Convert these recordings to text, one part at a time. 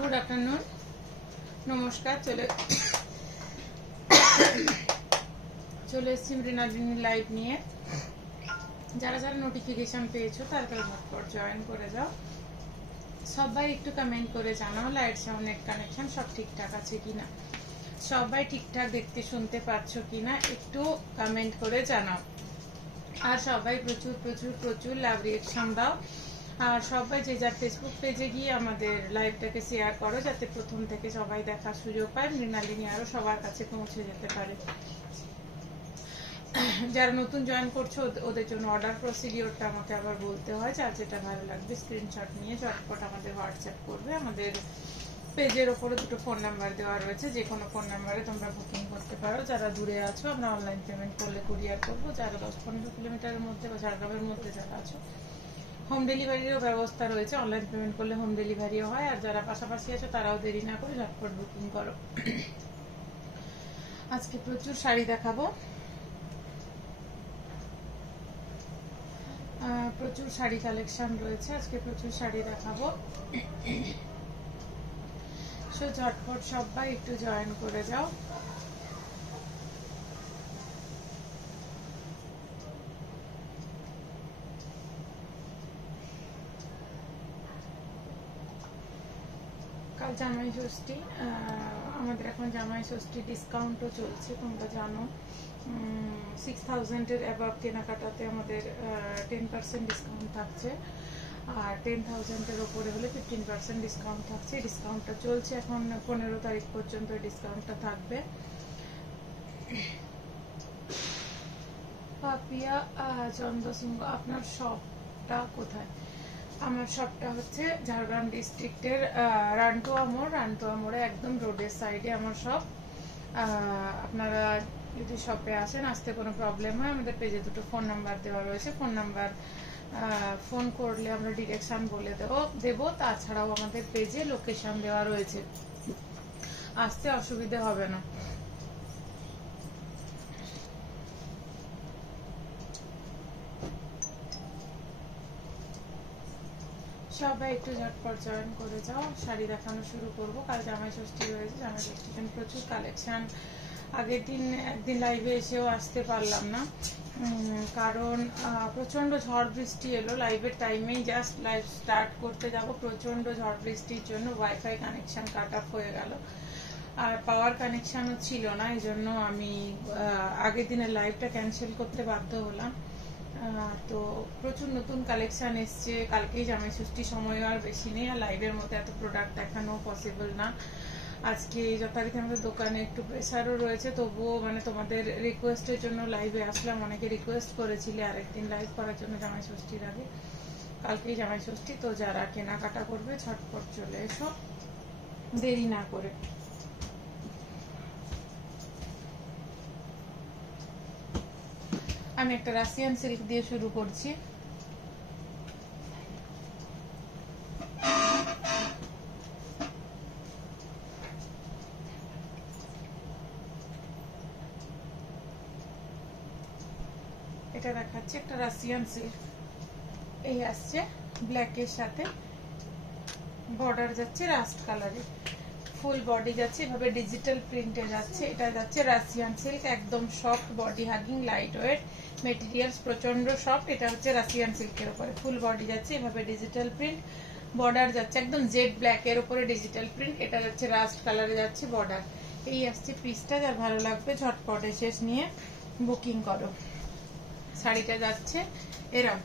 Good afternoon, নমস্কার। চলে এসেছি মৃণালিনী লাইভ নিয়ে। যারা যারা নোটিফিকেশন পেয়েছো তারা ঝটপট জয়েন করে যাও। সবাই একটু কমেন্ট করে জানাও লাইট সাউন্ড নেট কানেকশন সব ঠিকঠাক আছে কিনা, সবাই ঠিকঠাক দেখতে শুনতে পাচ্ছ কিনা একটু কমেন্ট করে জানাও। আর সবাই প্রচুর প্রচুর প্রচুর লাভ রিঅ্যাকশন দাও। আর সবাই যে যার ফেসবুক পেজে গিয়ে আমাদের লাইভটাকে শেয়ার করো, যাতে প্রথম থেকে সবাই দেখার সুযোগ পায়, মৃণালিনী আরো সবার কাছে পৌঁছে যেতে পারে। যারা নতুন জয়েন করছো ওদের জন্য অর্ডার প্রসিডিওরটা আমাকে আবার বলতে হয়। যার যেটা ভালো লাগবে স্ক্রিনশট নিয়ে ঝটপট আমাদের হোয়াটসঅ্যাপ করবে। আমাদের পেজের ওপরে দুটো ফোন নাম্বার দেওয়া রয়েছে, যে কোনো ফোন নাম্বারে তোমরা বুকিং করতে পারো। যারা দূরে আছো আমরা অনলাইন পেমেন্ট করলে কুরিয়ার করবো। যারা 10-15 কিলোমিটারের মধ্যে বা ঝাড়গ্রামের মধ্যে যারা আছো হোম ডেলিভারিরও ব্যবস্থা রয়েছে, অনলাইন পেমেন্ট করলে হোম ডেলিভারিও হয়। আর যারা পাশাপাশি আছো তারাও দেরি না করে ঝটপট বুকিং করো। আজকে প্রচুর শাড়ি দেখাবো, প্রচুর শাড়ি কালেকশন রয়েছে, আজকে প্রচুর শাড়ি দেখাবো। সো ঝটপট সবাই একটু জয়েন করে যাও। কাল জামাই ষষ্ঠী, আমাদের এখন জামাই ষষ্ঠী ডিসকাউন্টও চলছে, তোমরা জানো। 6000 এর অ্যাবাভ কেনাকাটাতে আমাদের 10% ডিসকাউন্ট থাকছে, আর 10,000 এর ওপরে হলে 15% ডিসকাউন্ট থাকছে। ডিসকাউন্টটা চলছে এখন 15 তারিখ পর্যন্ত ডিসকাউন্টটা থাকবে। পাপিয়া চন্দ্রসিংহ, আপনার শপটা কোথায়? আমার শপটা হচ্ছে ঝাড়গ্রাম ডিস্ট্রিক্টের রান্টুয়া মোড়ে একদম রোডের সাইডে আমার শপ। আপনারা যদি শপে আসেন, আসতে কোনো প্রবলেম হয়, আমাদের পেজে দুটো ফোন নাম্বার দেওয়া রয়েছে। ফোন নাম্বার ফোন করলে আমরা ডিরেকশন বলে দেবো। তাছাড়াও আমাদের পেজে লোকেশন দেওয়া রয়েছে, আসতে অসুবিধে হবে না। সবাই একটু ঝটপট জয়েন করে যাও, শাড়ি দেখানো শুরু করবো। কাল জামাই ষষ্ঠী রয়েছে, জামাই ষষ্ঠীর জন্য প্রচুর কালেকশন। আগের দিন একদিন লাইভে এসেও আসতে পারলাম না, কারণ প্রচন্ড ঝড় বৃষ্টি এলো। লাইভের টাইমেই জাস্ট লাইভ স্টার্ট করতে যাব, প্রচন্ড ঝড় বৃষ্টির জন্য ওয়াইফাই কানেকশন কাট অফ হয়ে গেল, আর পাওয়ার কানেকশনও ছিল না। এই জন্য আমি আগের দিনের লাইভটা ক্যান্সেল করতে বাধ্য হলাম। তো প্রচুর নতুন কালেকশন এসছে। কালকেই জামাই ষষ্ঠী, সময় আর বেশি নেই, আর লাইভের মধ্যে এত প্রোডাক্ট দেখানো পসিবল না। আজকে যথারীতি আমাদের দোকানে একটু প্রেসারও রয়েছে, তবুও মানে তোমাদের রিকোয়েস্টের জন্য লাইভে আসলাম। অনেকে রিকোয়েস্ট করেছিলে আরেকদিন লাইভ করার জন্য জামাই ষষ্ঠীর আগে। কালকেই জামাই ষষ্ঠী, তো যারা কেনাকাটা করবে ঝটপট চলে এসো, দেরি না করে। আমি একটা রাশিয়ান সিল্ক দিয়ে শুরু করছি। এটা দেখাচ্ছি একটা রাশিয়ান সিল্ক, এই আসছে ব্ল্যাকের সাথে, বর্ডার যাচ্ছে রাস্ট কালারে, ফুল বডি যাচ্ছে এভাবে ডিজিটাল প্রিন্টে যাচ্ছে। এটা যাচ্ছে রাশিয়ান সিল্ক, একদম soft body hugging, light weight materials, প্রচন্ড সফট। এটা হচ্ছে রাশিয়ান সিল্কের উপরে ফুল বডি যাচ্ছে এভাবে ডিজিটাল প্রিন্ট, বর্ডার যাচ্ছে একদম জেড ব্ল্যাক এর উপরে ডিজিটাল প্রিন্ট। এটা যাচ্ছে রাস্ট কালারে যাচ্ছে বর্ডার। এই আসছে পিসটা, যার ভালো লাগবে ঝটপট এসে নিয়ে বুকিং করো। শাড়িটা যাচ্ছে এরম,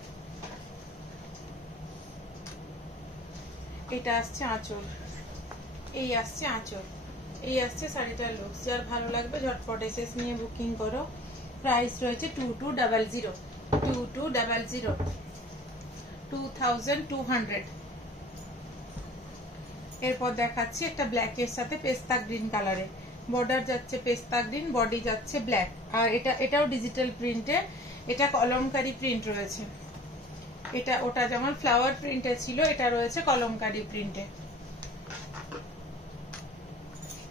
এটা আসছে আঁচল, এই আসছে আঁচল, এই আসছে শাড়িটার লুক। যার ভালো লাগবে ঝটপট এসে নিয়ে বুকিং করো। প্রাইস রয়েছে 2200, 2200। এরপর দেখাচ্ছি একটা ব্ল্যাক এর সাথে পেস্তা গ্রিন কালারে, বর্ডার যাচ্ছে পেস্তা গ্রিন, বডি যাচ্ছে ব্ল্যাক। আর এটাও ডিজিটাল প্রিন্টে, এটা কলমকারি প্রিন্ট রয়েছে। এটা ওটা যেমন ফ্লাওয়ার প্রিন্টে ছিল, এটা রয়েছে কলমকারি প্রিন্টে।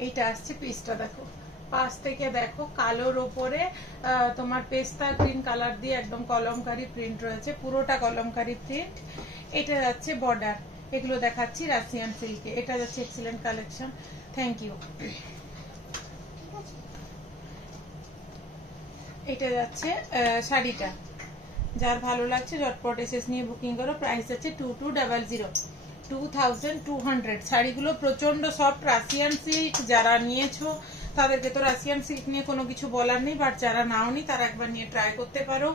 এইটা আসছে পিসটা, দেখো পাশ থেকে দেখো কালোর ওপরে তোমার পেস্তা গ্রিন কালার দিয়ে একদম কলমকারি প্রিন্ট রয়েছে, পুরোটা কলমকারি প্রিন্ট। এটা যাচ্ছে বর্ডার, এগুলো দেখাচ্ছি রাশিয়ান সিল্কে। এটা যাচ্ছে এক্সিলেন্ট কালেকশন। Thank you. এটা যাচ্ছে শাড়িটা, যার ভালো লাগছে ঝটপট এসএস নিয়ে বুকিং করো। প্রাইস আছে 2200। শাড়িগুলো প্রচন্ড সফট রাশিয়ান সিল্ক। যারা নিয়েছো তাদেরকে তো রাশিয়ান সিল্ক নিয়ে কোনো কিছু বলার নেই, বাট যারা নাওনি তারা একবার নিয়ে ট্রাই করতে পারো।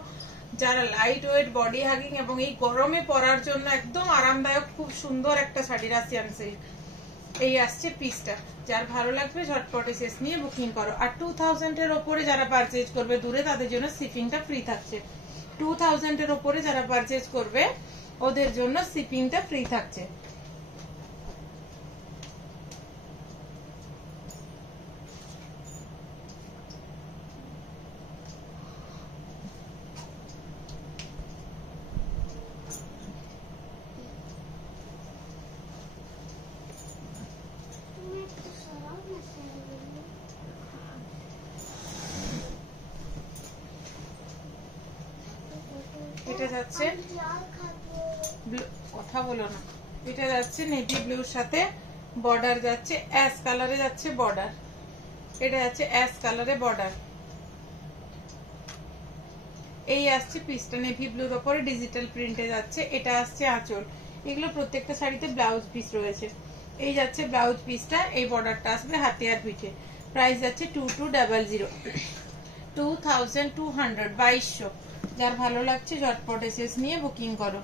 যারা লাইট ওয়েট, বডি হাগিং এবং এই গরমে পরার জন্য একদম আরামদায়ক, খুব সুন্দর একটা শাড়ি রাশিয়ান সিল্ক। এই আসছে পিসটা, যার ভালো লাগবে ঝটপট এসএস নিয়ে বুকিং করো। আর 2000 এর ওপরে যারা পারচেজ করবে দূরে, তাদের জন্য শিপিংটা ফ্রি থাকছে। 2000 এর ওপরে যারা পারচেজ করবে ওদের জন্য শিপিংটা ফ্রি থাকছে। এটা যাচ্ছে কথা বলো না। এটা যাচ্ছে নেভি ব্লুর সাথে বর্ডার যাচ্ছে অ্যাশ কালারে যাচ্ছে বর্ডার। এটা যাচ্ছে অ্যাশ কালারে বর্ডার। এই আসছে পিসটা নেভি ব্লুর ওপরে ডিজিটাল প্রিন্টে যাচ্ছে। এটা আসছে আঁচল। এগুলো প্রত্যেকটা শাড়িতে ব্লাউজ পিস রয়েছে। এই যাচ্ছে ব্লাউজ পিসটা, এই বর্ডারটা আসবে হাতে আর পিঠে। প্রাইস যাচ্ছে 2200। 2200। যার ভালো লাগছে ঝটপট এসএস নিয়ে বুকিং করো।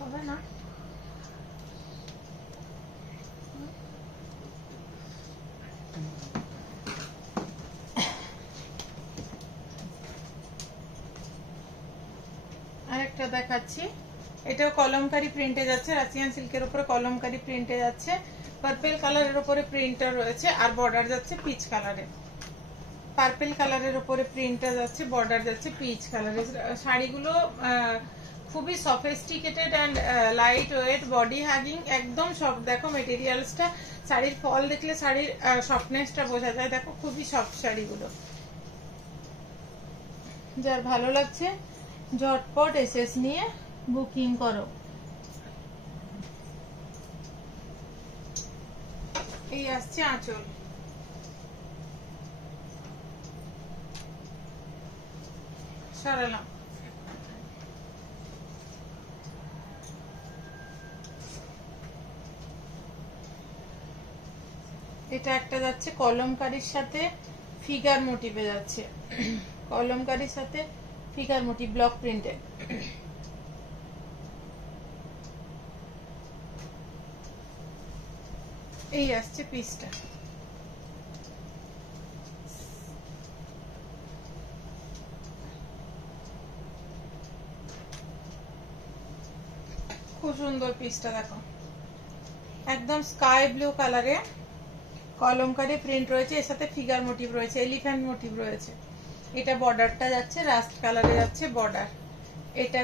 হবে না আরেকটা দেখাচ্ছি। এটাও কলমকারি প্রিন্টে যাচ্ছে, রাশিয়ান সিল্কের উপরে কলমকারি প্রিন্টে যাচ্ছে। পার্পল কালারের উপরে প্রিন্টটা রয়েছে আর বর্ডার যাচ্ছে পিচ কালারে। পার্পল কালারের উপরে প্রিন্টটা যাচ্ছে, বর্ডার যাচ্ছে পিচ কালারে। শাড়িগুলো খুবই sophisticated and light weight, body hugging, একদম সফট। দেখো মেটেরিয়ালসটা, শাড়ির ফল দেখলে শাড়ির সফটনেসটা বোঝা যায়। দেখো খুবই সফট শাড়িগুলো। যার ভালো লাগছে ঝটপট এসএস নিয়ে বুকিং করো। এই আসছে আঁচল। সরালাম। এটা একটা যাচ্ছে কলমকারির সাথে ফিগার মোটিভে যাচ্ছে। কলমকারির সাথে ফিগার মোটিভ ব্লক প্রিন্টে। এই আসছে পিসটা। খুব সুন্দর পিসটা দেখো, একদম স্কাই ব্লু কালারে কলমকারি প্রিন্ট রয়েছে, এর সাথে ফিগার মোটিভ রয়েছে, এলিফ্যান্ট মোটিভ রয়েছে। এটা বর্ডারটা যাচ্ছে রাস্ট কালারে যাচ্ছে বর্ডার। এটা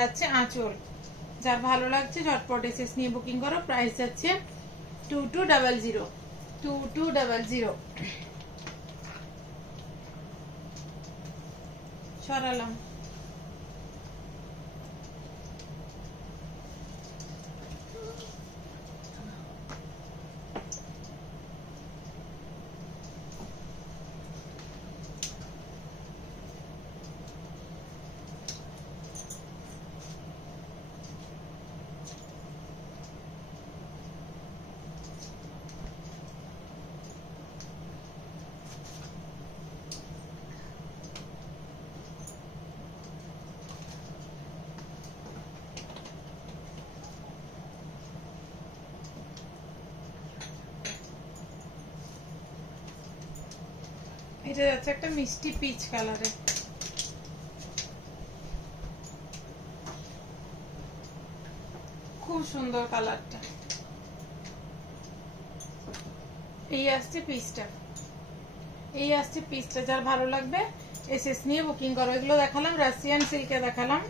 যাচ্ছে আঁচল। যার ভালো লাগছে ঝটপট এসএস নিয়ে বুকিং করো। প্রাইস যাচ্ছে 2200। 2200। সরালাম। এটা যাচ্ছে একটা মিষ্টি পিচ কালারে। খুব সুন্দর কালারটা। এই আসছে পিসটা। যার ভালো লাগবে এসএস নিয়ে বুকিং করো। এগুলো দেখালাম, রাশিয়ান সিল্কে দেখালাম,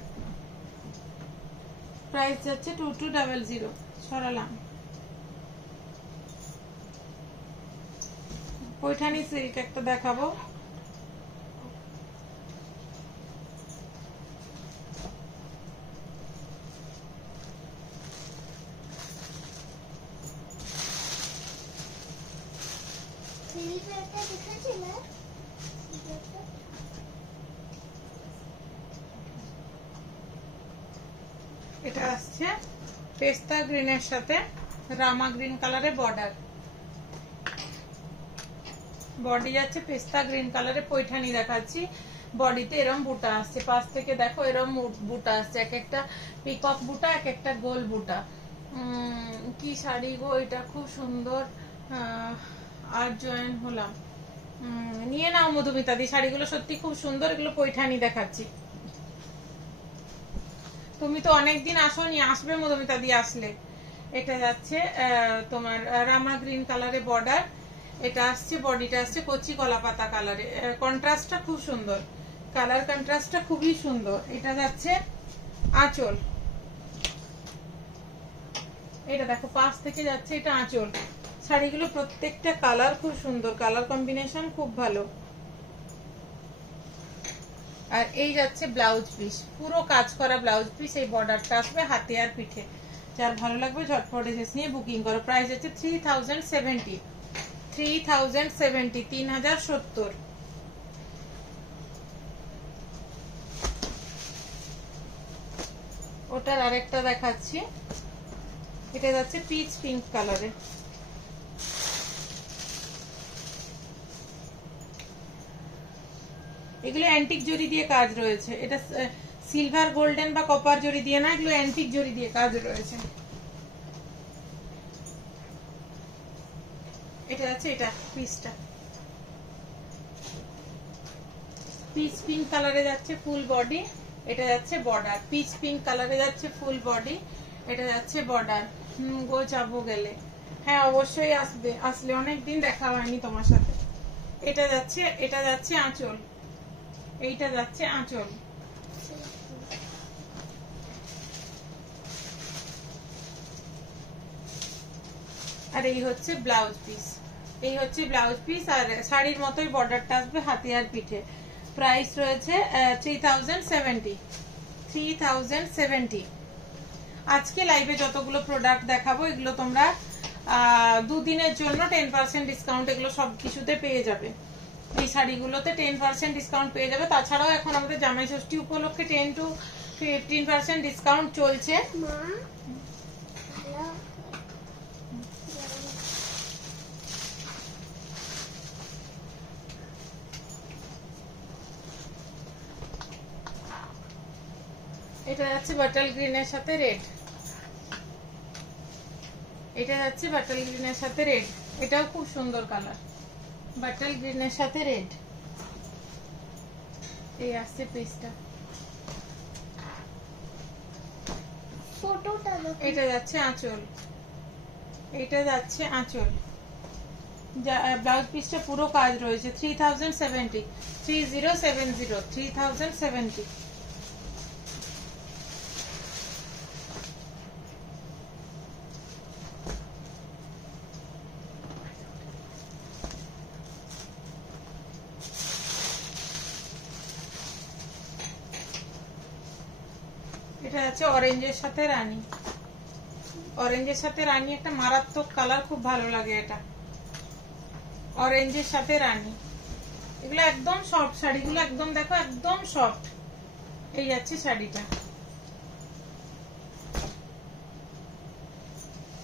প্রাইস যাচ্ছে 2200। সরালাম। পৈঠানি সিল্ক একটা দেখাবো, এটা আসছে পেস্তা গ্রিনের সাথে রামা গ্রিন কালারের বর্ডার, বডি যাচ্ছে পেস্তা গ্রিন কালারের পৈঠানি দেখাচ্ছি। বডিতে এরম বুটা আসছে, পাশ থেকে দেখো এরম বুটা আসছে, এক একটা পিকক বুটা, এক একটা গোল বুটা। কি শাড়ি গো এটা, খুব সুন্দর। আর জয়েন হলাম, নিয়ে নাও মধুমিতা দি, শাড়িগুলো সত্যি খুব সুন্দর। এগুলো পৈঠানি দেখাচ্ছি। তুমি তো অনেকদিন আসোনি, আসবে মধুমিতা দি আসলে। এটা যাচ্ছে তোমার রামা গ্রিন কালারে বর্ডার, এটা আসছে বডিটা আসছে কচি কলা পাতা কালারে, কন্ট্রাস্টটা খুব সুন্দর, কালার কন্ট্রাস্টটা খুবই সুন্দর। এটা যাচ্ছে আঁচল, এটা দেখো পাশ থেকে যাচ্ছে, এটা আঁচল। শাড়িগুলো প্রত্যেকটা কালার খুব সুন্দর, কালার কম্বিনেশন খুব ভালো। আর এই যাচ্ছে ব্লাউজ পিস, পুরো কাজ করা ব্লাউজ পিস, এই বর্ডারটা আসবে হাতে আর পিঠে। যার ভালো লাগবে ঝটপট এসে নিয়ে বুকিং করো। প্রাইস হচ্ছে 3070, 3070, 3070। ওটার আরেকটা দেখাচ্ছি, এটা যাচ্ছে পিচ পিঙ্ক কালারে, এগুলো অ্যান্টিক জরি দিয়ে কাজ রয়েছে। এটা সিলভার গোল্ডেন বা কপার জরি দিয়ে না, এগুলো অ্যান্টিক জরি দিয়ে কাজ রয়েছে। এটা যাচ্ছে, এটা পিসটা পিচ পিঙ্ক কালারে যাচ্ছে ফুল বডি, এটা যাচ্ছে বর্ডার। পিচ পিঙ্ক কালারে যাচ্ছে ফুল বডি, এটা যাচ্ছে বর্ডার। গো যাবো গেলে, হ্যাঁ অবশ্যই আসবে, আসলে অনেকদিন দেখা হয়নি তোমার সাথে। এটা যাচ্ছে আঁচল, এইটা যাচ্ছে আঁচল। আর এই হচ্ছে ব্লাউজ পিস, এই হচ্ছে ব্লাউজ পিস। আর শাড়ির মতোই বর্ডারটা আসবে হাতে আর পিঠে। প্রাইস রয়েছে 3070, 3070। আজকে লাইভে যতগুলো প্রোডাক্ট দেখাবো এগুলো তোমরা দুদিনের জন্য 10% ডিসকাউন্ট, এগুলো সব কিছুতে পেয়ে যাবে। এই শাড়িগুলোতে 10% ডিসকাউন্ট পেয়ে যাবে। তাছাড়াও এখন আমাদের জামাই ষষ্ঠী উপলক্ষে 10 to 15% ডিসকাউন্ট চলছে। এটা যাচ্ছে বাটাল গ্রিনের সাথে রেড, এটা যাচ্ছে বাটাল গ্রিনের সাথে রেড, এটাও খুব সুন্দর কালার, বাটাল গ্রিনের সাথে রেড। এই আসছে পিসটা, এটা যাচ্ছে আঁচল, এটা যাচ্ছে আঁচল। ব্লাউজ পিসটা পুরো কাজ রয়েছে। 3070, 3070, 3070। এটা আছে অরেঞ্জের সাথে রানী, অরেঞ্জের সাথে রানী একটা মারাত্মক কালার, খুব ভালো লাগে এটা, অরেঞ্জের সাথে রানী। এগুলো একদম সফট শাড়িগুলো, একদম দেখো একদম সফট। এই যাচ্ছে শাড়িটা,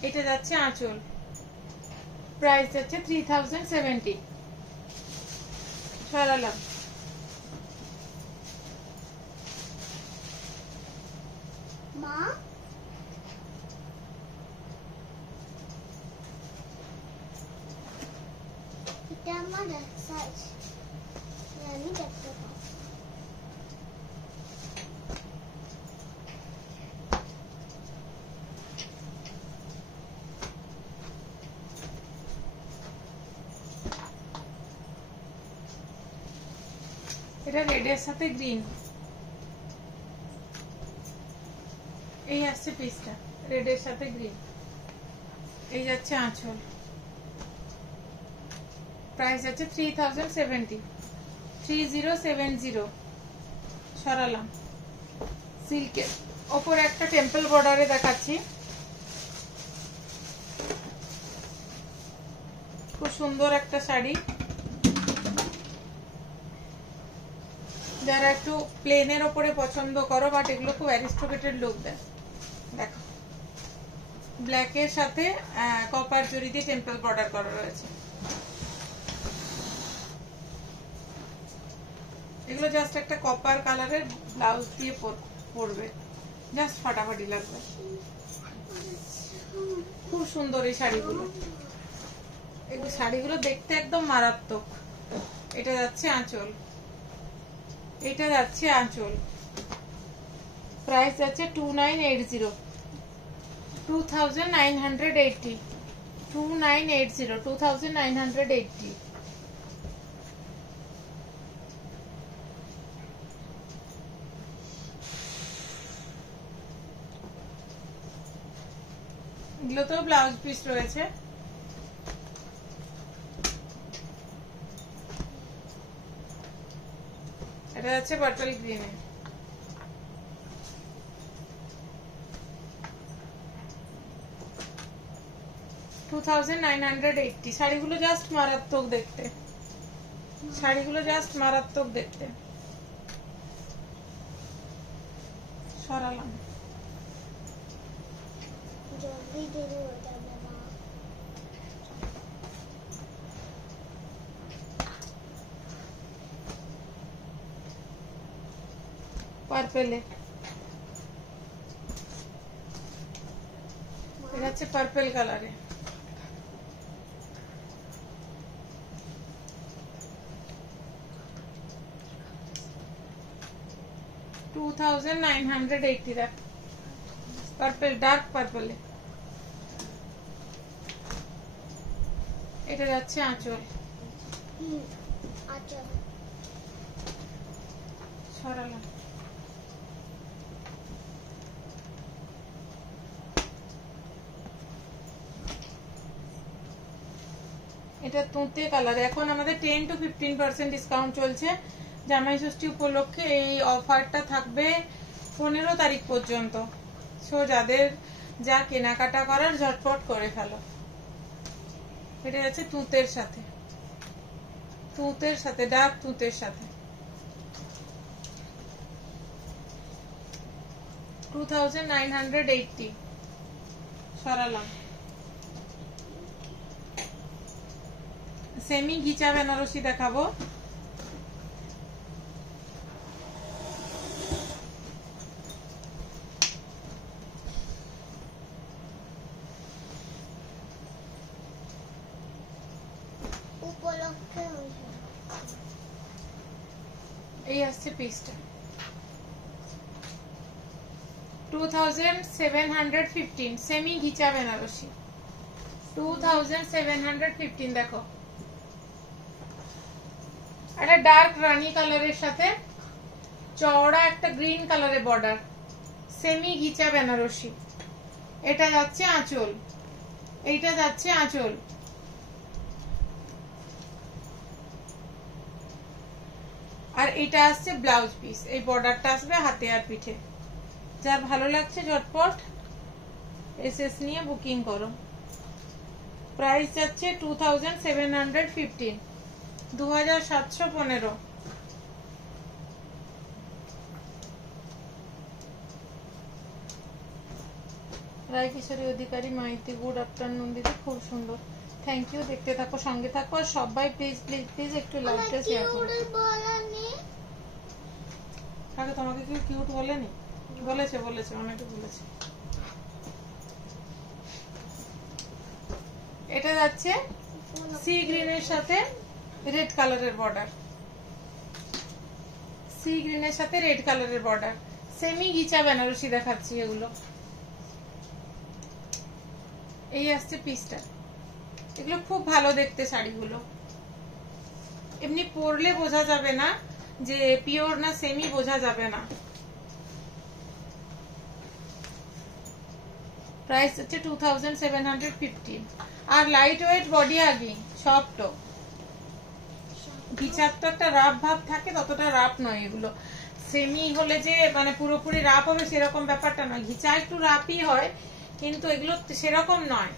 এটা যাচ্ছে আঁচল। প্রাইস যাচ্ছে 3070। সরালাম। মা এটা আমার সাইজ, আমি দেখতে পাবো। এটা এটা রেডের সাথে গ্রিন, এই আসছে পিসটা রেডের সাথে গ্রিন। এই যাচ্ছে আঁচল, প্রাইস আছে 3070, 3070। সরালাম। সিল্কের ওপর একটা টেম্পল বর্ডারে দেখাচ্ছি, খুব সুন্দর একটা শাড়ি। যারা একটু প্লেনের ওপরে পছন্দ করো, বাট এগুলো খুব অ্যারিস্টোক্রেটেড লুক দেয়। দেখো ব্ল্যাকের সাথে কপার জরি দিয়ে টেম্পল বর্ডার করা রয়েছে। এগুলো জাস্ট একটা কপার কালারের ব্লাউজ দিয়ে পরবে, জাস্ট ফাটাফাটি লাগবে। খুব সুন্দর এই শাড়িগুলো, এই শাড়িগুলো দেখতে একদম মারাত্মক। এটা যাচ্ছে আঁচল, এটা যাচ্ছে আঁচল। প্রাইস যাচ্ছে 2980, 2980, 2980, 2980। এগুলোতেও ব্লাউজ পিস রয়েছে। এটা হচ্ছে বাটল গ্রিনে, $2980। শাড়িগুলো জাস্ট মারাত্মক দেখতে, শাড়িগুলো জাস্ট মারাত্মক দেখতে। সরালাম। পার্পেলে, এটা হচ্ছে পার্পেল কালারে। $2980, পার্পেল, ডার্ক পার্পেলে। এটা যাচ্ছে আঁচল, সরালাম। এটা তুঁতে কালার। এখন আমাদের 10 to 15% ডিসকাউন্ট চলছে জামাই ষষ্ঠী উপলক্ষে। এই অফারটা থাকবে 15 তারিখ পর্যন্ত। সো যাদের যা কেনাকাটা করার ঝটপট করে ফেলো। এটা যাচ্ছে তুঁতের সাথে, তুঁতের সাথে, ডার্ক তুঁতের সাথে। 2980। সরালাম। সেমি ঘিচা বেনারসি দেখাবো। এই আসছে পিসটা 2715, সেমি ঘিচা বেনারসি 2715। দেখো একটা ডার্ক রানী কালারের সাথে চওড়া একটা গ্রিন কালারের বর্ডার, সেমি ঘিচা বেনারসি। এটা যাচ্ছে আঁচল, এইটা যাচ্ছে আঁচল। আর এটা আসছে ব্লাউজ পিস। এই বর্ডারটা আসবে হাতে আর পিঠে। যার ভালো লাগছে ঝটপট এসএস নিয়ে বুকিং করো। প্রাইস যাচ্ছে 2715, 2715। রায় কিশোরী অধিকারী মাইতি, গুড আফটারনুন দিদি, খুব সুন্দর, থ্যাংক ইউ। দেখতে থাকো, সঙ্গে থাকো। আর সবাই প্লিজ প্লিজ প্লিজ একটু লাইকটা শেয়ার করো। আগে তোমাকে কেউ কিউট বলেনি? বলেছে, বলেছে, অনেকে বলেছে। এটা যাচ্ছে সি গ্রিনের সাথে রেড কালারের বর্ডার, সি গ্রিনের সাথে রেড কালারের বর্ডার। সেমি গিচা বেনারসি দেখাচ্ছি এগুলো। এই আসছে পিসটা। এগুলো খুব ভালো দেখতে শাড়িগুলো, এমনি পরলে বোঝা যাবে না যে পিওর না সেমি বোঝা যাবে না। প্রাইস হচ্ছে 2750। আর লাইট ওয়েট বডি আগি, সফট, ঘিচার তো একটা রাফ ভাব থাকে, ততটা রাফ নয় এগুলো। সেমি হলে যে মানে পুরোপুরি রাফ হবে সেরকম ব্যাপারটা নয়, ঘিচা একটু রাফই হয় কিন্তু এগুলো সেরকম নয়।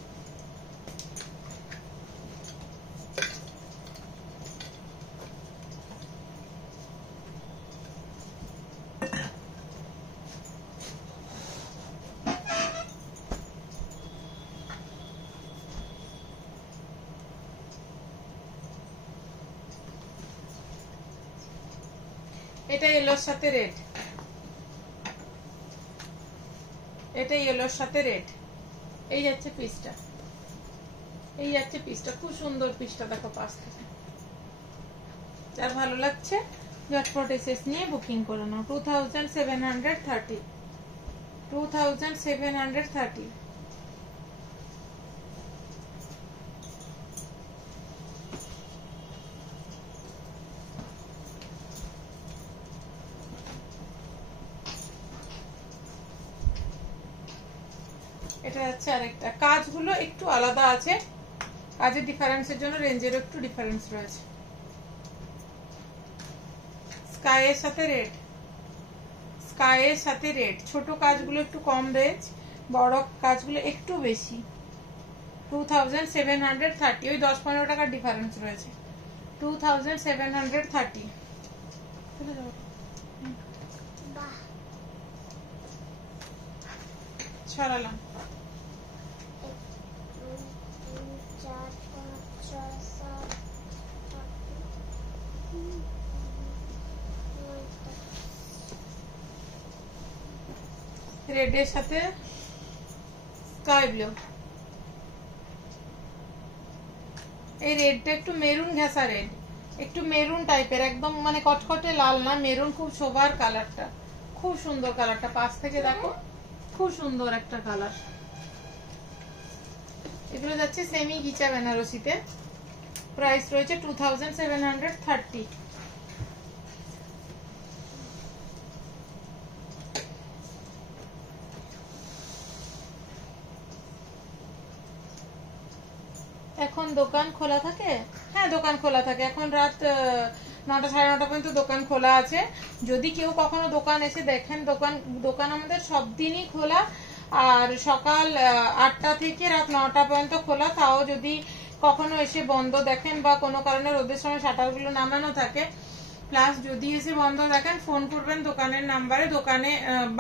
এটা ইয়েলোর সাথে রেড, এটা ইয়েলোর সাথে রেড। এই যাচ্ছে পিসটা, এই যাচ্ছে পিসটা, খুব সুন্দর পিসটা দেখো পাশ থেকে। যার ভালো লাগছে ঝটপট এসএস নিয়ে বুকিং করে নাও। 2730, 2730। এটা যাচ্ছে আরেকটা, কাজগুলো একটু আলাদা আছে, কাজের ডিফারেন্সের জন্য রেঞ্জেরও একটু ডিফারেন্স রয়েছে। স্কাইয়ের সাথে রেড, স্কাইয়ের সাথে রেড। ছোট কাজগুলো একটু কম রেঞ্জ, বড় কাজগুলো একটু বেশি। 2730, ওই 10-15 টাকার ডিফারেন্স রয়েছে। 2730। ছড়ালাম। রেডের সাথে স্কাই ব্লু। এই রেডটা একটু মেরুন ঘেঁষা রেড, একটু মেরুন টাইপের, একদম মানে কটকটে লাল না, মেরুন, খুব শোভার কালারটা, খুব সুন্দর কালারটা, পাশ থেকে দেখো খুব সুন্দর একটা কালার। এগুলো যাচ্ছে সেমি গিচা বেনারসিতে, প্রাইস রয়েছে 2730। এখন দোকান খোলা থাকে? হ্যাঁ দোকান খোলা থাকে, এখন রাত 9টা 9:30 পর্যন্ত দোকান খোলা আছে। যদি কেউ কখনো দোকান এসে দেখেন, দোকান আমাদের সব দিনই খোলা, আর সকাল 8টা থেকে রাত 9টা পর্যন্ত খোলা। তাও যদি কখনো এসে বন্ধ দেখেন বা কোনো কারণে রোদের সময় শাটারগুলো নামানো থাকে, প্লাস যদি এসে বন্ধ দেখেন ফোন করবেন দোকানের নাম্বারে, দোকানে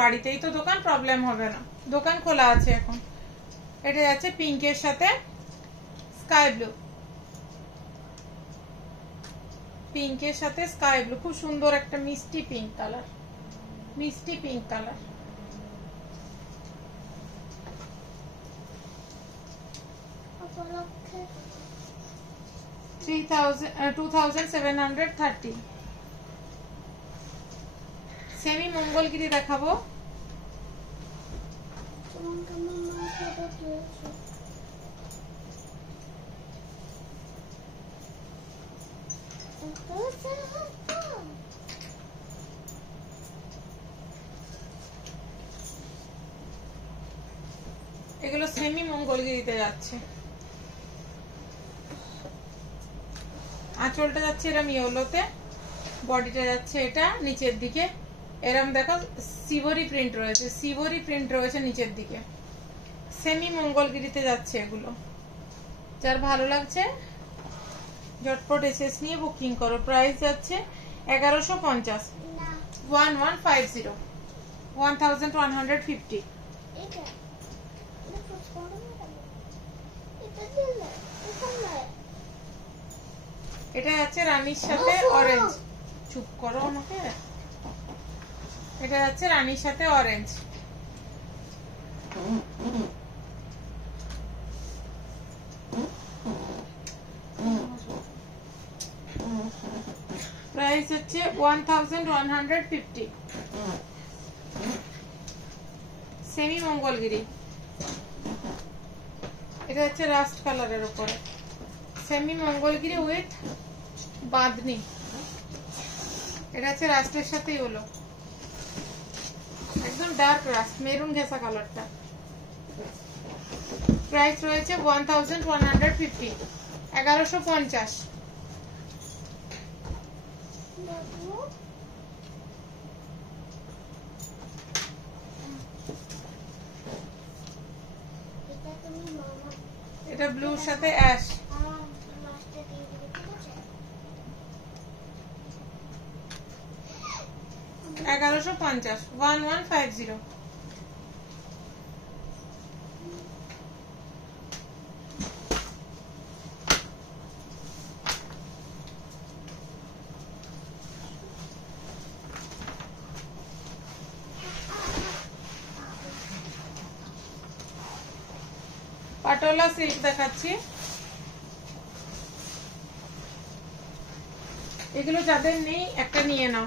বাড়িতেই তো দোকান, প্রবলেম হবে না, দোকান খোলা আছে এখন। এটা যাচ্ছে পিঙ্কের সাথে স্কাই ব্লু, পিঙ্কের সাথে স্কাই ব্লু, খুব সুন্দর একটা মিষ্টি পিঙ্ক কালার, মিষ্টি পিঙ্ক কালার। $2730। সেমি মঙ্গলগিরি দেখাবো। এগুলো সেমি মঙ্গলগিরিতে যাচ্ছে। আঁচলটা যাচ্ছে এরম ইয়েলোতে, বডিটা যাচ্ছে এটা নিচের দিকে এরম দেখো সিভরি প্রিন্ট রয়েছে, সিভরি প্রিন্ট রয়েছে নিচের দিকে। সেমি মঙ্গলগিরিতে যাচ্ছে এগুলো। যার ভালো লাগছে ঝটপট এসএস নিয়ে বুকিং করো। প্রাইস যাচ্ছে 1150, 1150, 1150। এটা যাচ্ছে রানীর সাথে অরেঞ্জ, চুপ করো আমাকে। এটা যাচ্ছে রানীর সাথে অরেঞ্জ। প্রাইস হচ্ছে 1150। সেমি মঙ্গলগিরি। এটা হচ্ছে রাস্ট কালারের উপরে সেমি মঙ্গলগিরি উইথ বাঁধনি। এটা হচ্ছে রাস্টের সাথেই হলো, একদম ডার্ক রাস্ট, মেরুন ঘেঁষা কালারটা। প্রাইস রয়েছে 1150, 1150। এটা ব্লুর সাথে অ্যাশ। 1150, 1150। পাটোলা সিল্ক দেখাচ্ছি, এগুলো যাদের নেই একটা নিয়ে নাও,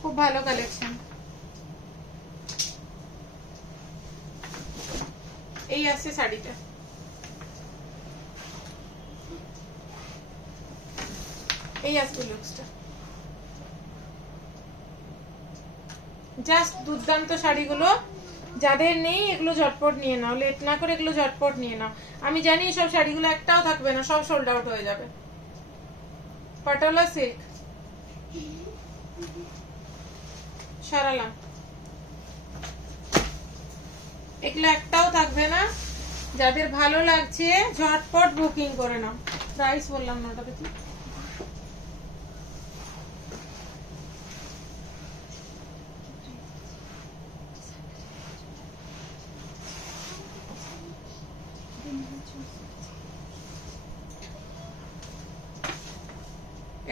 খুব ভালো কালেকশন। এই আছে শাড়িটা, এই আসবে লুকসটা, জাস্ট দুর্দান্ত শাড়িগুলো। যাদের নেই এগুলো ঝটপট নিয়ে নাও, লেট না করে এগুলো ঝটপট নিয়ে নাও। আমি জানি সব শাড়িগুলো একটাও থাকবে না, সব সোল্ড আউট হয়ে যাবে। পাটোলা সিল্ক সরালাম, এগুলো একটাও থাকবে না। যাদের ভালো লাগছে ঝটপট বুকিং করে নাও। প্রাইস বললাম না, ওটা দেখি।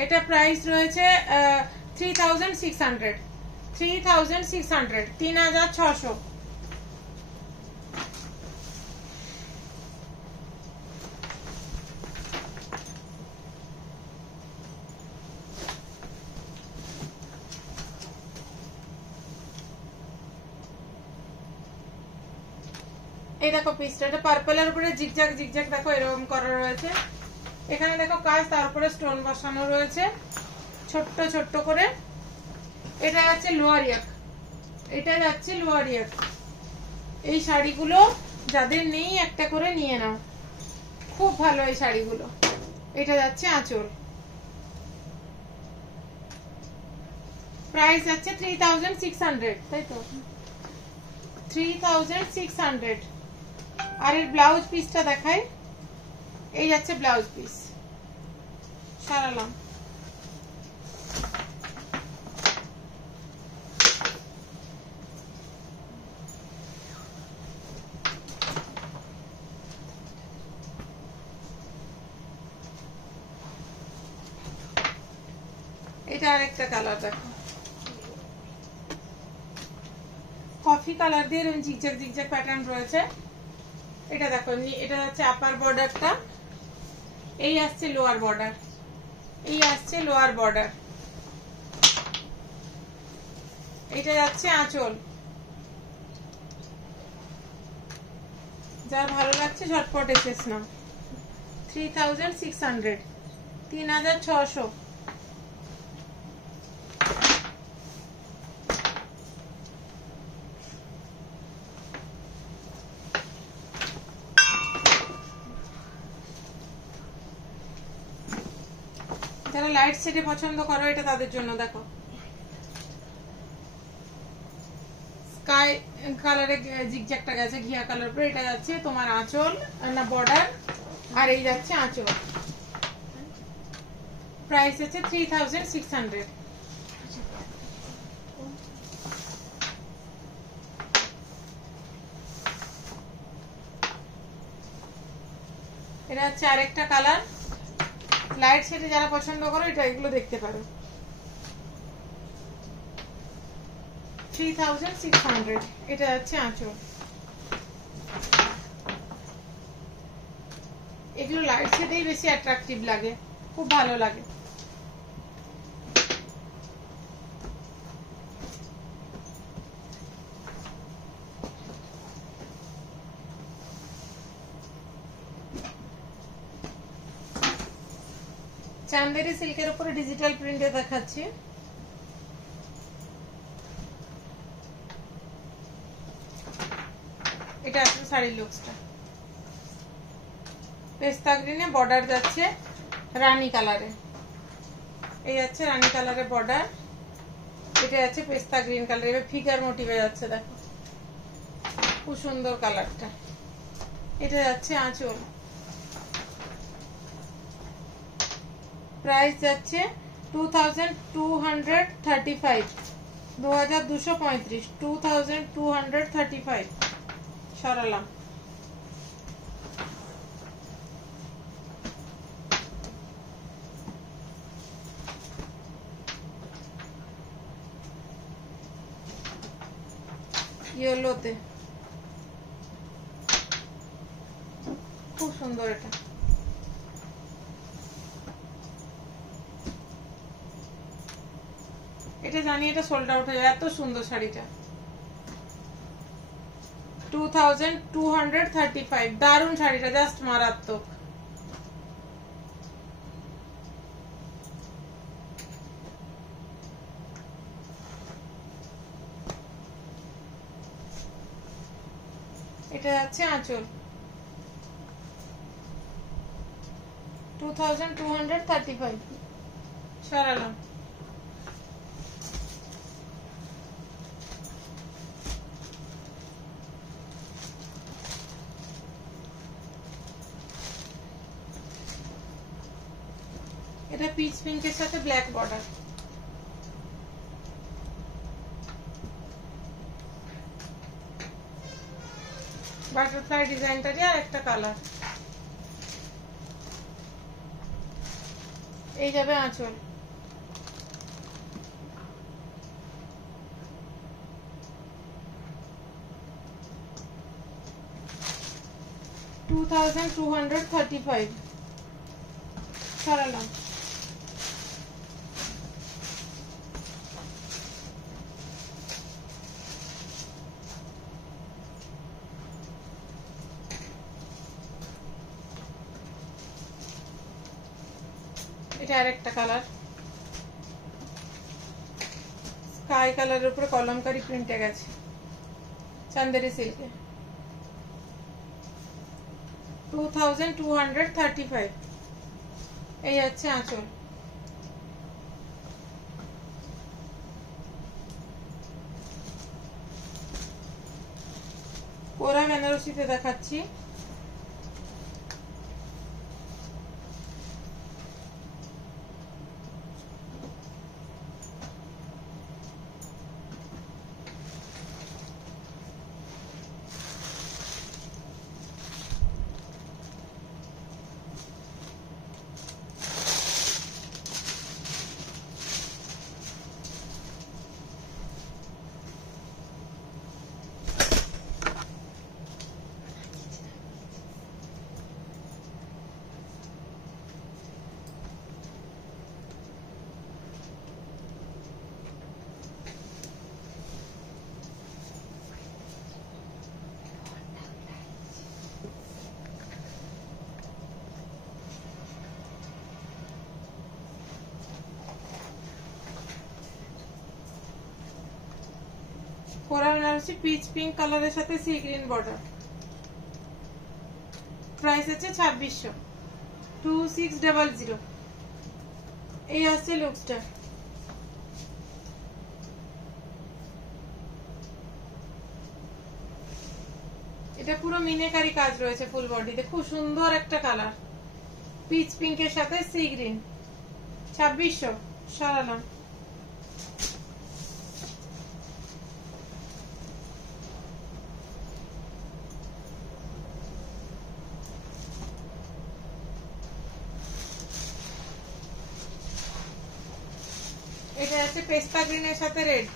এটা প্রাইস রয়েছে 3600, 3600, 3600। এই দেখো পিসটা, এটা পার্পলের উপরে জিগজ্যাগ জিগজ্যাগ দেখো এরকম করা রয়েছে। এখানে দেখো কাজ, তারপরে স্টোন বসানো রয়েছে ছোট্ট ছোট্ট করে। এটা যাচ্ছে লোয়ার ইয়াক, এটা যাচ্ছে লোয়ার ইয়াক। এই শাড়িগুলো যাদের নেই একটা করে নিয়ে নাও, খুব ভালো এই শাড়িগুলো। এটা যাচ্ছে আঁচল, প্রাইস যাচ্ছে 3600, তাই তো 3600। আর এর ব্লাউজ পিসটা দেখাই, এই যাচ্ছে ব্লাউজ পিস, সারালাম। এটা আরেকটা কালার দেখো, কফি কালার দিয়ে এরকম জিগজ্যাগ জিগজ্যাগ প্যাটার্ন রয়েছে। এটা দেখো, এটা যাচ্ছে আপার বর্ডারটা, এই আসছে লোয়ার বর্ডার, এই আসছে লোয়ার বর্ডার। এটা যাচ্ছে আঁচল। যার ভালো লাগছে ঝটপট এসেছ না। 3600, 3600। যারা লাইট শেডে পছন্দ করো এটা তাদের জন্য। দেখো স্কাই কালারে জিগজ্যাগটা গেছে ঘিয়া কালার পরে। এটা যাচ্ছে তোমার আঁচল না বর্ডার, আর এই যাচ্ছে আঁচল। প্রাইস হচ্ছে 3600। এটা হচ্ছে আরেকটা কালার, লাইট শেডে যারা পছন্দ করো এটা এগুলো দেখতে পারো। 3600। এটা যাচ্ছে আঁচল। এগুলো লাইট শেডেই বেশি অ্যাট্রাকটিভ লাগে, খুব ভালো লাগে। চান্দেরি সিল্কের উপরে ডিজিটাল প্রিন্টে দেখাচ্ছি। এটা আসলে শাড়ির লুকসটা। পেস্তা গ্রিনে বর্ডার যাচ্ছে রানী কালারে, এই যাচ্ছে রানী কালারের বর্ডার, এটা যাচ্ছে পেস্তা গ্রিন কালার, এবার ফিগার মোটিভে যাচ্ছে, দেখো খুব সুন্দর কালারটা। এটা যাচ্ছে আঁচল, প্রাইস যাচ্ছে 2235, 2235, 2235 সরালাম। ইয়েলোতে খুব সুন্দর, এটা এটা জানি এটা সোল্ড আউট হয়ে যায়, এত সুন্দর শাড়িটা। 2235, দারুণ শাড়িটা, জাস্ট মারাত্মক। এটা যাচ্ছে আঁচল, 2235 সরালাম। এটা পিচ পিঙ্কের সাথে ব্ল্যাক বর্ডার, বাটারফ্লাই ডিজাইনটারই আর একটা কালার। এই যাবে আঁচল, $2235 সরালাম। এটা আরেকটা কালার, স্কাই কালারের উপরে কলমকারি প্রিন্টে গেছে, চান্দেরি সিল্কে, 2235 এই হচ্ছে আঁচল। কোরা বেনারসিতে দেখাচ্ছি, কোরা বেনারসি পিচ পিঙ্ক কালারের সাথে সি গ্রিন বর্ডার, প্রাইস আছে 2600, 2600। এই হচ্ছে লুকসটা। এটা পুরো মিনেকারি কাজ রয়েছে ফুল বডিতে, খুব সুন্দর একটা কালার, পিচ পিঙ্কের সাথে সি গ্রিন, 2600 সরালাম। এটা আছে পেস্তা গ্রিনের সাথে রেড,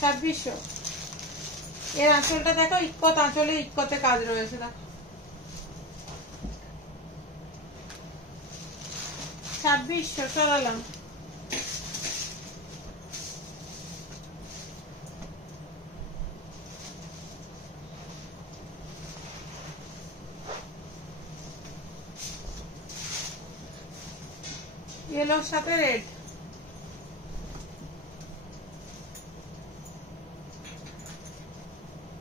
2600। এর আঁচলটা দেখো, ইক্কত আঁচলে ইক্কতে কাজ রয়েছে, দেখো 2600 সরালাম। ইয়েলোর সাথে রেড,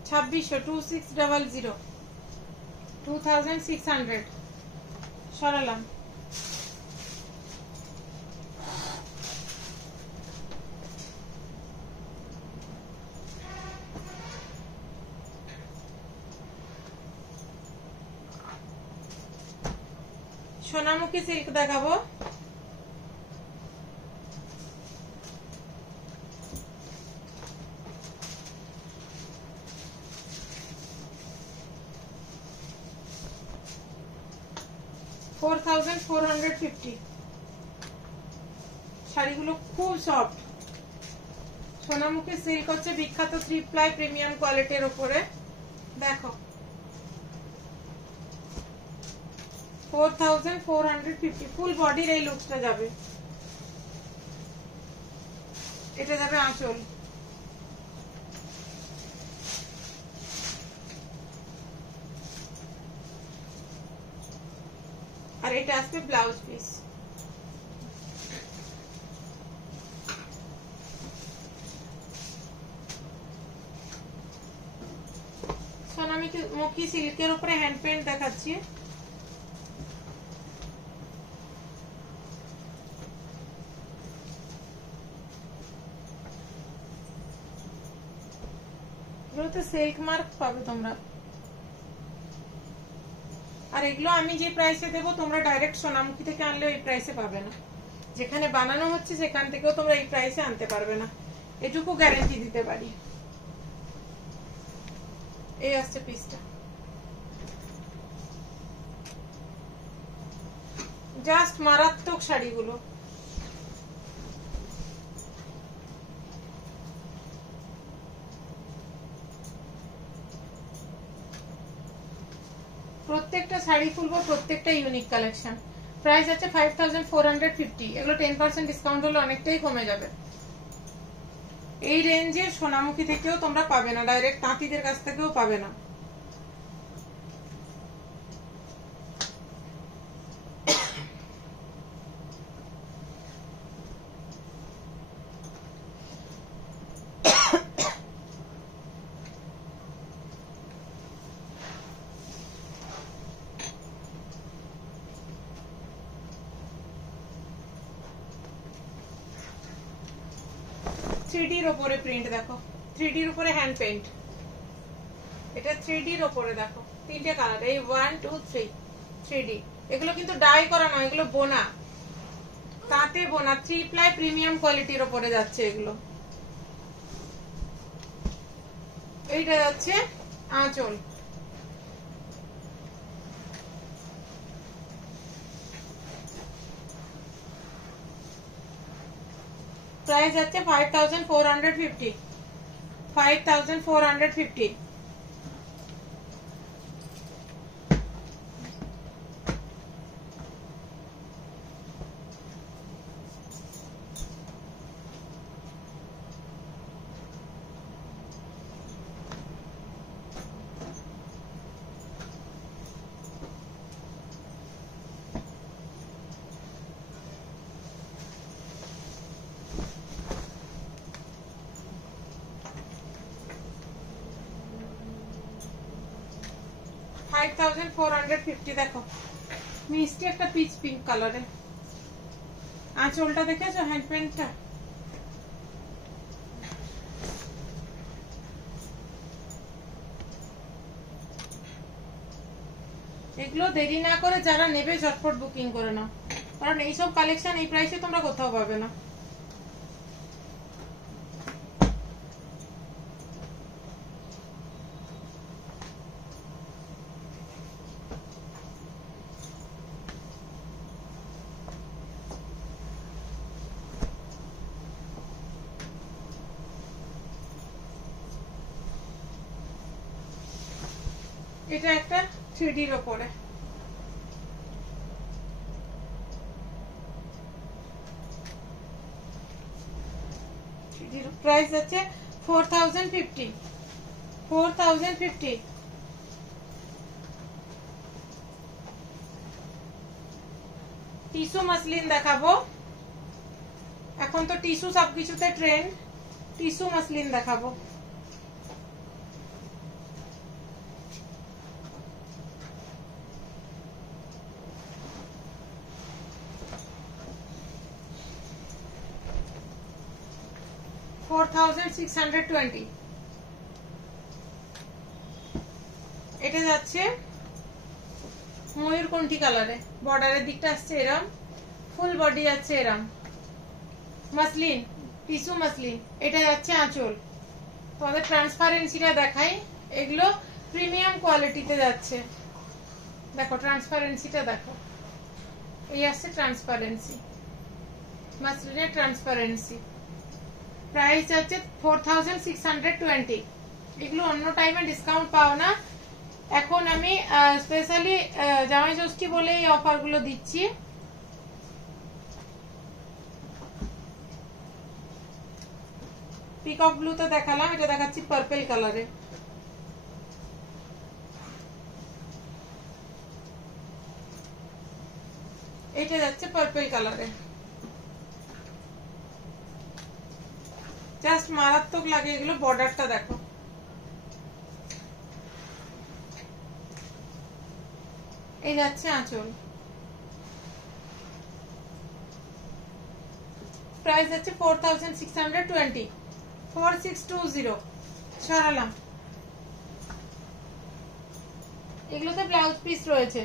2600 2600 2600 সরালাম। সোনামুখী সিল্ক দেখাবো। $4450 শাড়িগুলো খুব সফট। সোনামুখী সিল্ক হচ্ছে বিখ্যাত 3 প্লাই প্রিমিয়াম কোয়ালিটির উপরে। দেখো 4450 ফুল বডির এই লুকটা যাবে। এটা যাবে আঁচল। আর এটা আসবে ব্লাউজ পিস। সোনামুখী সিল্কের উপরে হ্যান্ড পেইন্ট দেখাচ্ছি। এগুলোতে সিল্ক মার্ক পাবে তোমরা। আর এগুলো আমি যে প্রাইসে দেবো তোমরা ডাইরেক্ট সোনামুখী থেকে আনলে এই প্রাইসে পাবে না। যেখানে বানানো হচ্ছে সেখান থেকেও তোমরা এই প্রাইসে আনতে পারবে না, এটুকু গ্যারান্টি দিতে পারি। এই আসছে পিসটা, জাস্ট মারাত্মক শাড়িগুলো। প্রত্যেকটা শাড়ি খুলবো, প্রত্যেকটা ইউনিক কালেকশন। প্রাইস আছে 5450। এগুলো 10% ডিসকাউন্ট হলে অনেকটাই কমে যাবে। এই রেঞ্জে সোনামুখী থেকেও তোমরা পাবে না, ডাইরেক্ট তাঁতিদের কাছ থেকেও পাবে না। থ্রিডির উপরে প্রিন্ট দেখো, 3Dর উপরে হ্যান্ড পেইন্ট। এটা 3Dর উপরে দেখো, তিনটে কালার, এই 1 2 3 3D। এগুলো কিন্তু ডাই করা নয়, এগুলো বোনা, তাঁতে বোনা 3 প্লাই প্রিমিয়াম কোয়ালিটির উপরে যাচ্ছে এগুলো। এইটা যাচ্ছে আঁচল। প্রাইস আছে 5450। 5450। $5450 দেখো, মিষ্টি একটা পিচ পিঙ্ক কালারে। আঁচলটা দেখেছো হ্যান্ড পেইন্টটা? এগুলো দেরি না করে যারা নেবে ঝটপট বুকিং করে নাও, কারণ এইসব কালেকশন এই প্রাইসে তোমরা কোথাও পাবে না। এটা একটা 3Dর উপরে। প্রাইস আছে 4050। 4050। টিস্যু মাসলিন দেখাবো, এখন তো টিস্যু সবকিছুতে ট্রেন্ড। টিস্যু মাসলিন দেখাবো। 4620। এটা যাচ্ছে ময়ূরকণ্ঠী কালারে, বর্ডারের দিকটা আসছে এরম, ফুল বডি যাচ্ছে এরম, মাসলিন, টিস্যু মাসলিন। এটা যাচ্ছে আঁচল। তোমাদের ট্রান্সপারেন্সিটা দেখাই, এগুলো প্রিমিয়াম কোয়ালিটিতে যাচ্ছে। দেখো ট্রান্সপারেন্সিটা দেখো, এই আসছে ট্রান্সপারেন্সি, মাসলিনের ট্রান্সপারেন্সি। প্রাইস যাচ্ছে 4620। এগুলো অন্য টাইমে ডিসকাউন্ট পাও না, এখন আমি স্পেশালি জামাই ষষ্ঠী বলে এই অফারগুলো দিচ্ছি। পিকক ব্লুতে দেখালাম, এটা দেখাচ্ছি পার্পল কালারে। এটা যাচ্ছে পার্পল কালারে, জাস্ট মারাত্মক লাগে এগুলো। বর্ডারটা দেখো, এই যাচ্ছে আঁচল। প্রাইস যাচ্ছে 4620, 4620। সরালাম। এগুলোতে ব্লাউজ পিস রয়েছে।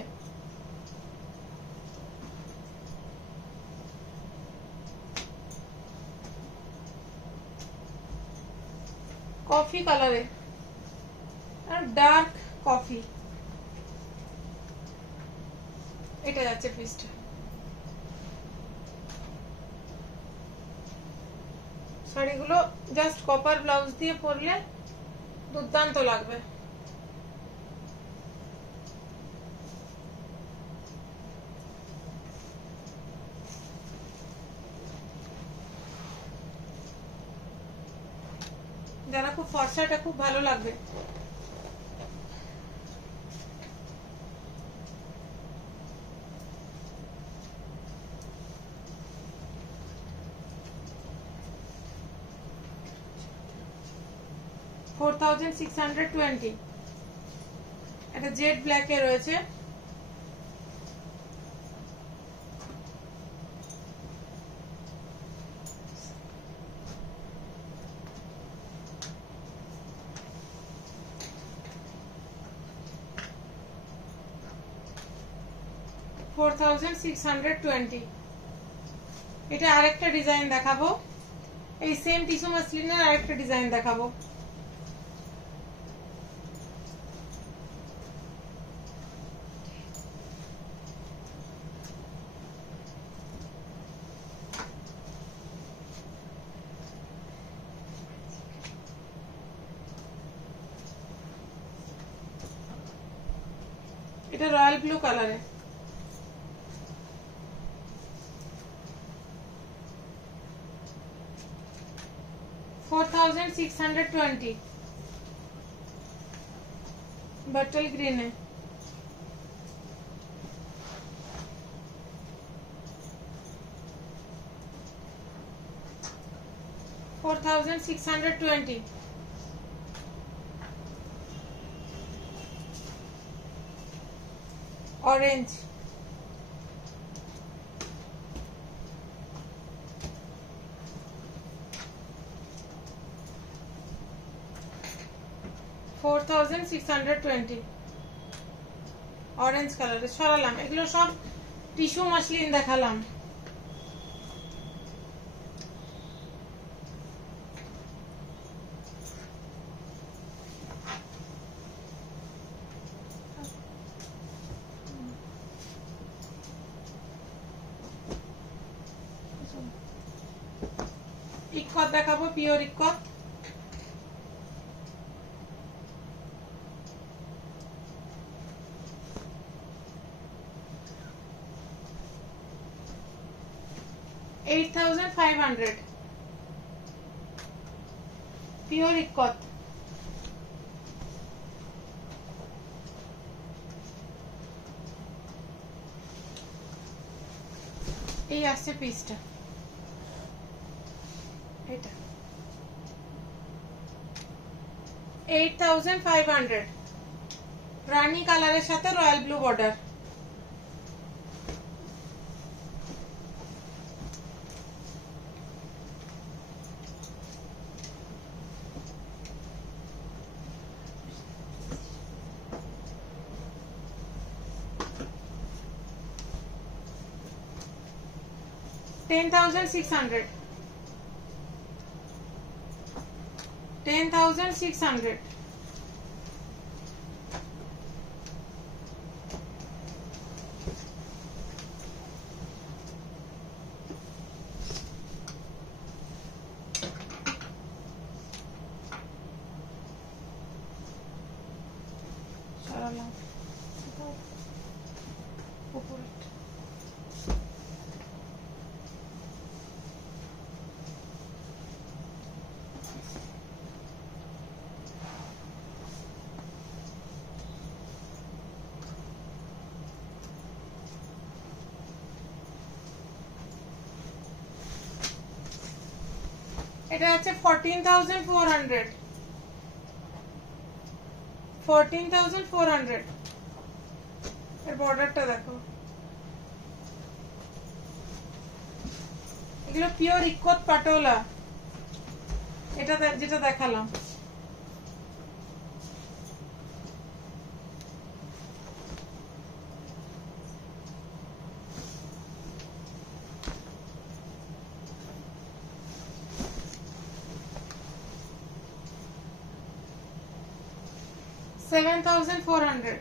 কফি কালারে আর ডার্ক কফি, এটা যাচ্ছে পিসটা। শাড়িগুলো জাস্ট কপার ব্লাউজ দিয়ে পরলে দুর্দান্ত লাগবে। যারা খুব ফর্সাটা খুব ভালো লাগবে। $4620। এটা জেড ব্ল্যাকে রয়েছে। $4620। এটা আরেকটা ডিজাইন দেখাবো, এই সেম টিস্যু মাসলিনের আরেকটা ডিজাইন দেখাবো। এটা রয়্যাল ব্লু কালারে। $4620। बटल ग्रीन है। $4620। ऑरेंज, $4620। ऑरेंज कलर সরালাম। এগুলো সব টিস্যু মাসলিন দেখালাম। ইক্কত দেখাবো, পিওর ইক্কত। $8,500 পিওর ইক্কত। এই আসছে পিসটা, এটা 8,500 রানী কালারের সাথে রয়্যাল ব্লু বর্ডার। 10,600, 10,600, সরালাম উপরে। এটা আছে 14,400, 14,400 এর বর্ডারটা দেখো। এগুলো পিওর ইকোত পাটোলা, এটা যেটা দেখালাম। $7,400,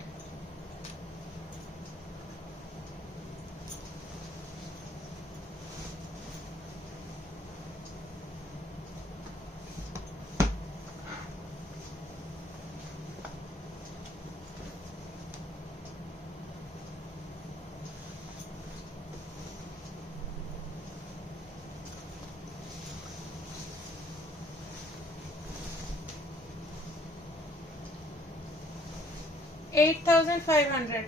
$8,500,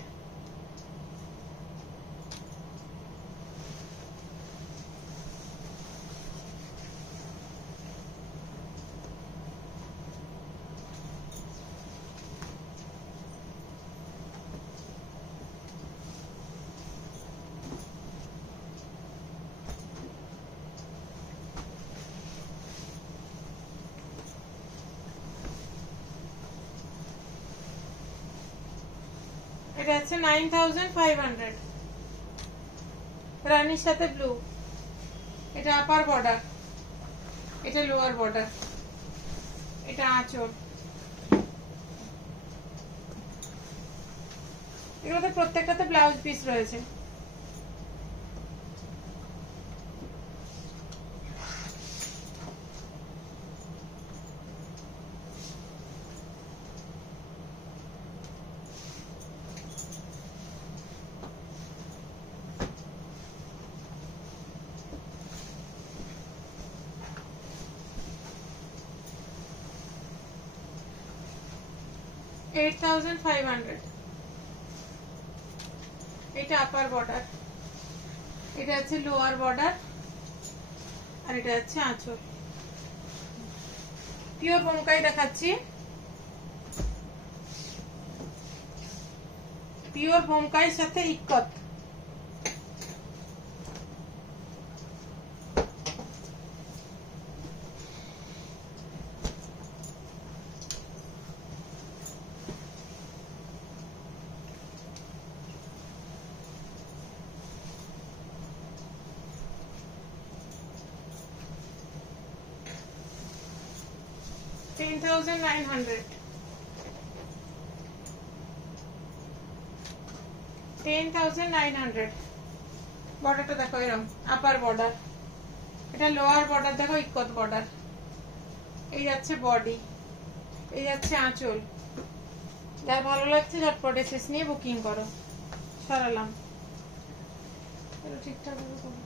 এটা আছে 9,500, রানীর সাথে ব্লু। এটা আপার বর্ডার, এটা লোয়ার বর্ডার, এটা আঁচল। এগুলোতে প্রত্যেকটাতে ব্লাউজ পিস রয়েছে। $8,500, এটা আপার বর্ডার, এটা আছে লোয়ার বর্ডার, আর এটা আছে আঁচল। পিওর বোমকাই দেখাচ্ছি, পিওর বোমকাই সাথে ইক্কত। $10,900, 10,900। বর্ডারটা দেখো এরকম আপার বর্ডার, এটা লোয়ার বর্ডার দেখো ইকত বর্ডার। এই যাচ্ছে বডি, এই যাচ্ছে আঁচল। যার ভালো লাগছে ঝটপট এসএস নিয়ে বুকিং করো। সরালাম, ঠিকঠাক ভাবে করো।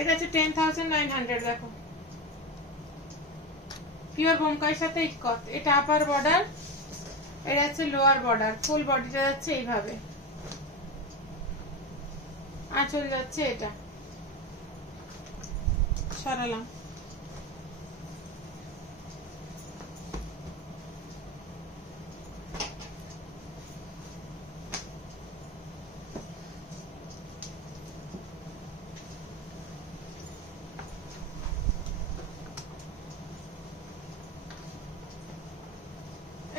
এটা হচ্ছে 10,900 দেখো, পিওর বোমকাইয়ের সাথে ইকত। এটা আপার বর্ডার, এটা হচ্ছে লোয়ার বর্ডার। ফুল বডিটা যাচ্ছে এইভাবে, আঁচল যাচ্ছে এটা। সরালাম,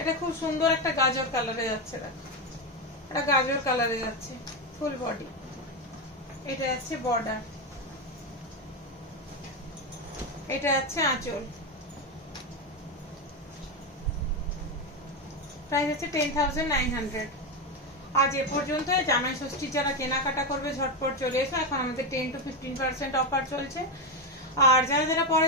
এটা খুব সুন্দর একটা গাজর কালারে যাচ্ছে, দেখো এটা গাজর কালারে যাচ্ছে, ফুল বডি। এটা আছে বর্ডার, এটা আছে আঁচল। প্রাইস হচ্ছে 10,900। আজ এ পর্যন্ত। জামাই ষষ্ঠীর যারা কেনাকাটা করবে ঝটপট চলে এসো, এখন আমাদের 10 to 15% অফার চলছে। আর যারা যারা পরে